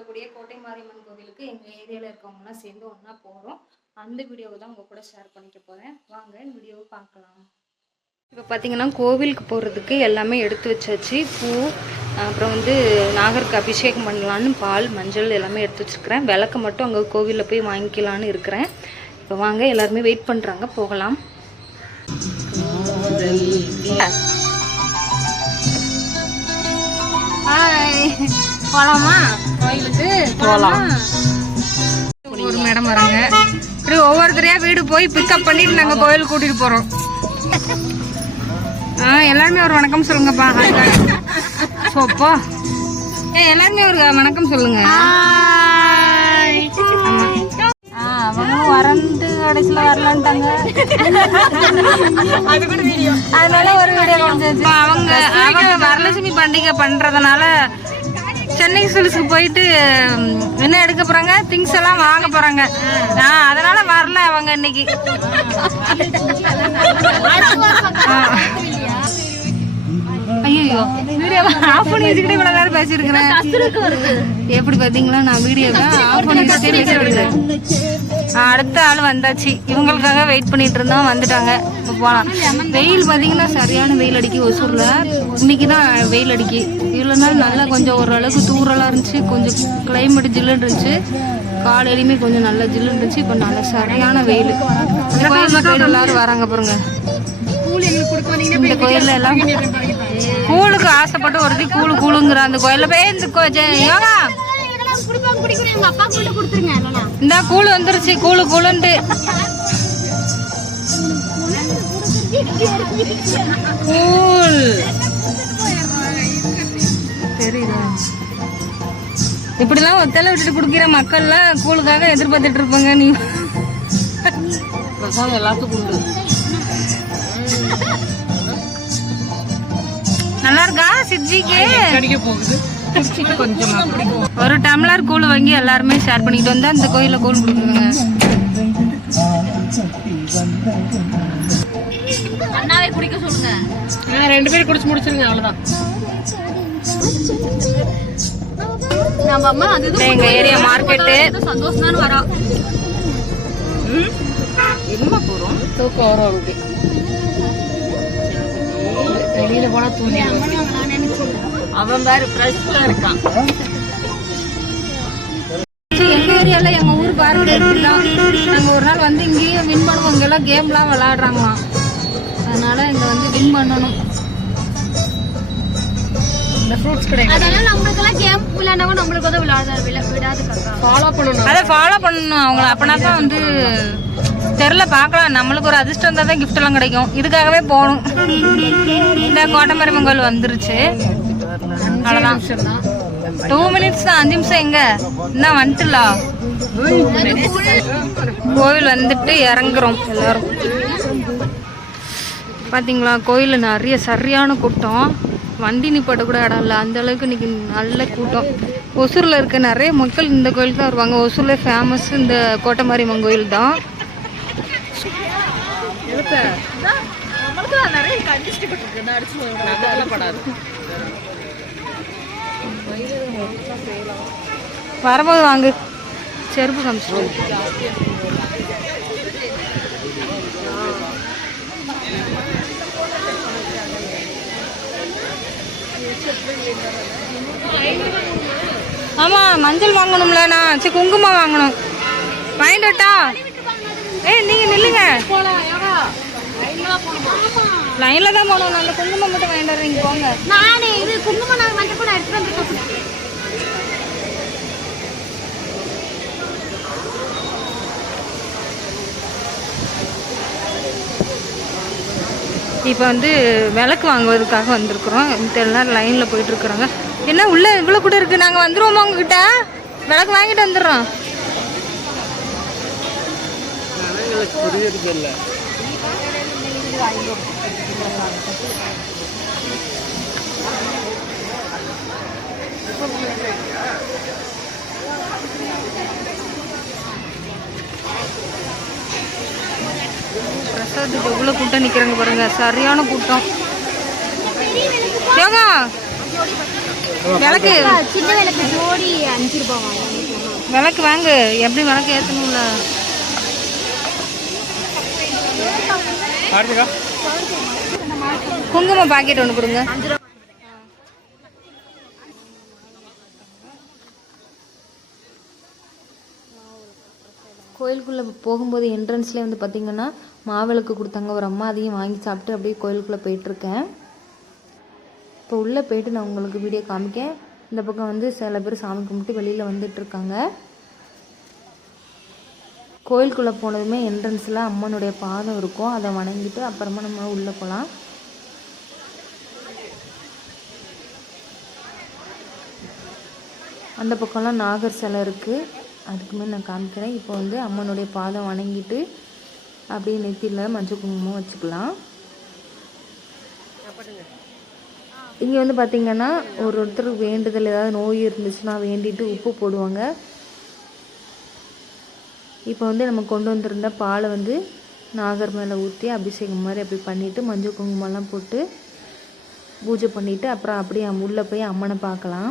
இருக்கக்கூடிய கோட்டை மாரியம்மன் கோவிலுக்கு எங்கள் ஏரியாவில் இருக்கவங்கலாம் சேர்ந்து ஒன்றா போகிறோம் அந்த வீடியோவை தான் உங்கள் கூட ஷேர் பண்ணிக்க போகிறேன் வாங்க வீடியோவை பார்க்கலாம். இப்போ பார்த்தீங்கன்னா கோவிலுக்கு போகிறதுக்கு எல்லாமே எடுத்து வச்சாச்சு. பூ அப்புறம் வந்து நாகருக்கு அபிஷேகம் பண்ணலான்னு பால் மஞ்சள் எல்லாமே எடுத்து வச்சுருக்கிறேன். விளக்கு மட்டும் அங்கே கோவிலில் போய் வாங்கிக்கலான்னு இருக்கிறேன். இப்போ வாங்க எல்லாருமே வெயிட் பண்ணுறாங்க போகலாம். ஹாய் போகலாமா கோயிலுக்கு போகலாம் ஒரு மேடம் வராங்க. இப்படி ஒவ்வொருத்தரையா வீடு போய் பிக்கப் பண்ணிட்டு நாங்கள் கோயிலுக்கு கூட்டிட்டு போகிறோம் ஆ எல்லாருமே ஒரு வணக்கம் சொல்லுங்கப்பா. சோப்பா ஏ எல்லாருமே ஒரு வணக்கம் சொல்லுங்க. அவங்களும் வரந்து கடைசியில் வரலான்ட்டாங்க. அதனால ஒரு வீடியோ அவங்க அவங்க வரலட்சுமி பண்டிகை பண்றதுனால சென்னை சில்க்ஸ்க்கு போயிட்டு என்ன எடுக்க போறாங்க? திங்ஸ் எல்லாம் வாங்க போறாங்க. ஆ, அதனால வரல அவங்க இன்னைக்கு. ஐயோ ஆஃப் பண்ணி வச்சுக்கிட்டே இவ்வளவு நேரம் பேசியிருக்கிறேன். எப்படி பாத்தீங்களா நான் வீடியோவை ஆஃப் பண்ணி வச்சுட்டே பேசியிருக்கேன் அடுத்த ஆள் வந்தாச்சு. இவங்களுக்காக வெயிட் பண்ணிட்டு இருந்தோம் வந்துட்டாங்க. இப்போ போகலாம். வெயில் பார்த்தீங்கன்னா சரியான வெயில் அடிக்கி ஒசூரில். இன்னைக்கு தான் வெயில் அடிக்கி. இவ்வளோ நாள் நல்லா கொஞ்சம் ஓரளவுக்கு தூரலாக இருந்துச்சு. கொஞ்சம் கிளைமேட் ஜில்லுன்னு இருந்துச்சு. காலையிலுமே கொஞ்சம் நல்லா ஜில்லுன்னு இருந்துச்சு. இப்போ நல்லா சரியான வெயில். கோயில் சைடு எல்லாரும் வராங்க பாருங்க. இந்த கோயில்ல எல்லாம் கூழுக்கு ஆசைப்பட்டு ஒருத்தி கூழு கூழுங்கிற அந்த கோயில்ல போய் இந்த யோகா. இந்த கூழு வந்துருச்சு. கூழு கூழுன்ட்டு. தெரியுதா? இப்படிலாம் ஒத்தலை விட்டுட்டு குடிக்கிற மக்கள்லாம் கூழுக்காக எதிர்பார்த்துட்டு இருப்பாங்க நீ. எல்லாத்துக்கும் உண்டு. நல்லா இருக்கா சிட்ஜிக்கு ஒரு டம்ளர் கூழ் வாங்கி எல்லாருமே ஷேர் பண்ணிட்டு வந்தா இந்த கோயில கூழ் கொடுக்குதுங்க அண்ணாவே குடிக்க சொல்லுங்க. ரெண்டு பேரும் குடிச்சு முடிச்சிருங்க அவ்வளவுதான். நம்ம அம்மா அது எங்க ஏரியா மார்க்கெட்டு சந்தோஷம் தான் வரா. தூக்கம் வரும் அவருக்கு. வெளியில போனா தூங்கி அவன் பாரு ஃப்ரெஷ்ஷா இருக்கான். எங்க ஏரியால எங்க ஊர் இருக்குலாம் நாங்க ஒரு நாள் வந்து இங்கேயும் வின் பண்ணுவோம் இங்கெல்லாம் கேம்லாம் விளையாடுறாங்களாம் அதனால இங்க வந்து வின் பண்ணணும். இந்த ஃப்ரூட்ஸ் கடை அதெல்லாம் நம்மளுக்கு எல்லாம் கேம் விளையாண்டவங்க நம்மளுக்கு வந்து விளையாட விளை- விடாது காக்கா ஃபாலோ பண்ணணும். அதை ஃபாலோ பண்ணணும் அவங்கள. அப்பனா தான் வந்து தெரில பார்க்கலாம். நம்மளுக்கு ஒரு அதிர்ஷ்டம் இருந்தால் தான் gift எல்லாம் கிடைக்கும். இதுக்காகவே போகணும். இந்த கோட்டமரி பொங்கல் வந்துருச்சு. அவ்வளோதான் டூ மினிட்ஸ் தான். அஞ்சு நிமிஷம் எங்க? இன்னும் வந்துட்டுலா. கோவில் வந்துட்டு இறங்குறோம். எல்லாரும். பார்த்தீங்களா கோயிலில் நிறைய சரியான கூட்டம். வண்டி நிப்பாட்ட கூட இடம் இல்லை. அந்த அளவுக்கு இன்னைக்கு நல்ல கூட்டம். ஒசூரில் இருக்க நிறைய மக்கள் இந்த கோயிலுக்கு தான் வருவாங்க. ஒசூரில் ஃபேமஸ் இந்த கோட்டமாரியம்மன் கோயில் தான். வரும்போது வாங்க. செருப்பு காமிச்சிட்டு. ஆமாம் மஞ்சள் வாங்கணும்ல நான் சரி குங்குமம் வாங்கணும். வாங்கிட்டு வரட்டா? ஏய் நீங்கள் நில்லுங்க. லைனில் தான் போகணும். அந்த குங்குமம் மட்டும் வாங்கிட்டு வரேன் போங்க. நானே இது குங்குமம் நான் மட்டும் கூட எடுத்துட்டு இப்போ வந்து விளக்கு வாங்குவதற்காக வந்திருக்கிறோம். இந்த எல்லாரும் லைனில் போயிட்டுருக்குறாங்க என்ன உள்ளே இவ்வளோ கூட இருக்குது நாங்கள் வந்துடுவோமா உங்ககிட்ட? விளக்கு வாங்கிட்டு வந்துடுறோம். பிரசாதத்துக்கு எவ்வளோ கூட்டம் நிற்கிறாங்க பாருங்க. சரியான கூட்டம். யோகா. விளக்கு. சின்ன விளக்கு ஜோடி அஞ்சு ரூபாய் விளக்கு வாங்கு. எப்படி விளக்கு ஏற்றணும்ல குங்குமம் பாக்கெட் ஒன்று கொடுங்க. கோயிலுக்குள்ளே போகும்போது என்ட்ரன்ஸ்லேயே வந்து பார்த்திங்கன்னா மாவிளக்கு கொடுத்தாங்க. ஒரு அம்மா அதையும் வாங்கி சாப்பிட்டு அப்படியே கோயிலுக்குள்ளே போயிட்டுருக்கேன். இப்போ உள்ளே போயிட்டு நான் உங்களுக்கு வீடியோ காமிக்கேன். இந்த பக்கம் வந்து சில பேர் சாமி கும்பிட்டு வெளியில் வந்துட்டுருக்காங்க. கோயிலுக்குள்ளே போனதுமே என்ட்ரன்ஸில் அம்மனுடைய பாதம் இருக்கும். அதை வணங்கிட்டு அப்புறமா நம்ம உள்ளே போகலாம் அந்த பக்கம்லாம் நாகர் சிலை இருக்குது அதுக்குமே நான் காமிக்கிறேன். இப்போ வந்து அம்மனுடைய பாதம் வணங்கிட்டு அப்படியே நெத்தியில் மஞ்சள் குங்குமம் வச்சுக்கலாம். இங்கே வந்து பார்த்திங்கன்னா ஒரு ஒருத்தருக்கு வேண்டுதல் ஏதாவது நோய் இருந்துச்சுன்னா வேண்டிட்டு உப்பு போடுவாங்க. இப்போ வந்து நம்ம கொண்டு வந்திருந்த பாலை வந்து நாகர் மேலே ஊற்றி அபிஷேகம் மாதிரி அப்படி பண்ணிவிட்டு மஞ்சள் குங்குமம்லாம் போட்டு பூஜை பண்ணிவிட்டு அப்புறம் அப்படியே உள்ளே போய் அம்மனை பார்க்கலாம்.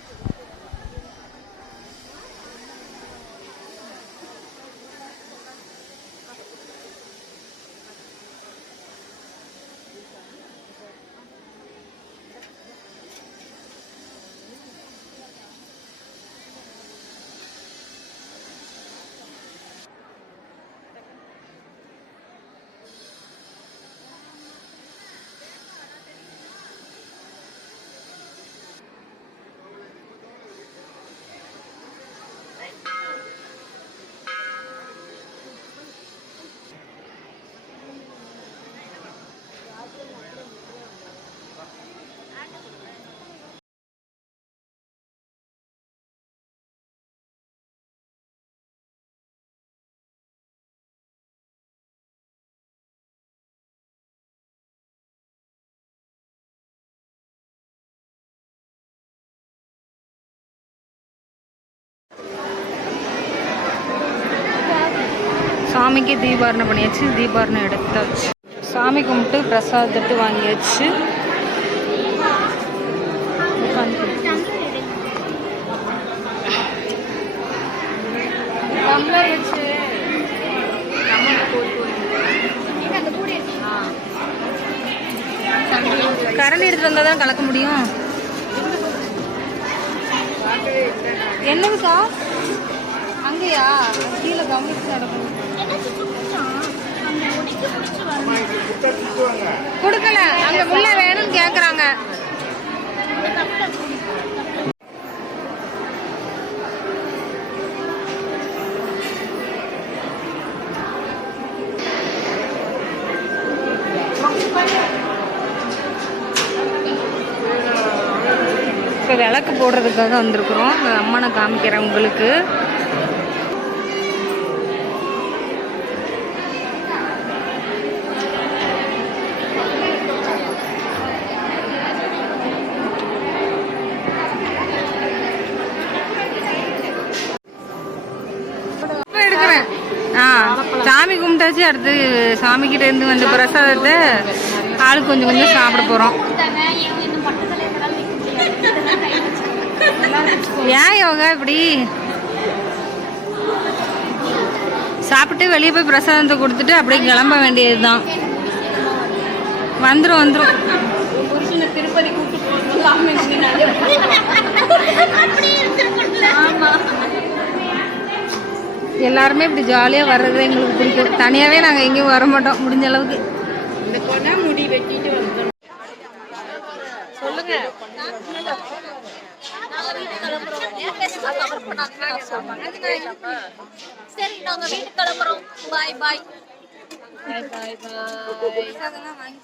சாமிக்கு தீபாரணம் பண்ணியாச்சு. தீபாரணம் எடுத்தாச்சு. சாமி கும்பிட்டு பிரசாதத்தை வாங்கியாச்சு. கரண்ட் எடுத்துட்டு வந்தா தான் கலக்க முடியும். என்னங்கக்கா அங்கேயா? கீழே கவனிச்சு நடக்கணும். கொடுக்கல. அங்க முள்ள வேணும்னு கேக்குறாங்க. இப்போ விளக்கு போடுறதுக்காக வந்திருக்கிறோம். இந்த அம்மனை காமிக்கிறேன் உங்களுக்கு. சாமி கும்பிட்டாச்சு அடுத்து சாமி கிட்ட இருந்து வந்த பிரசாதத்தை ஆளுக்கு கொஞ்சம் கொஞ்சம் சாப்பிட போறோம். ஏன் யோகா இப்படி? சாப்பிட்டு வெளியே போய் பிரசாதத்தை கொடுத்துட்டு அப்படியே கிளம்ப வேண்டியதுதான். வந்துரும் வந்துரும். திருப்பதி கூட்டு போகணும் எல்லாருமே இப்படி ஜாலியாக வர்றது எங்களுக்கு பிடிக்கும் தனியாகவே நாங்கள் எங்கேயும் வர மாட்டோம் முடிஞ்ச அளவுக்கு. இந்த கொண்டா முடி வெட்டிட்டு சொல்லுங்க. சரி நாங்க வீட்டுக்கு கிளம்புறோம். பாய் பாய் பாய் பாய் பாய்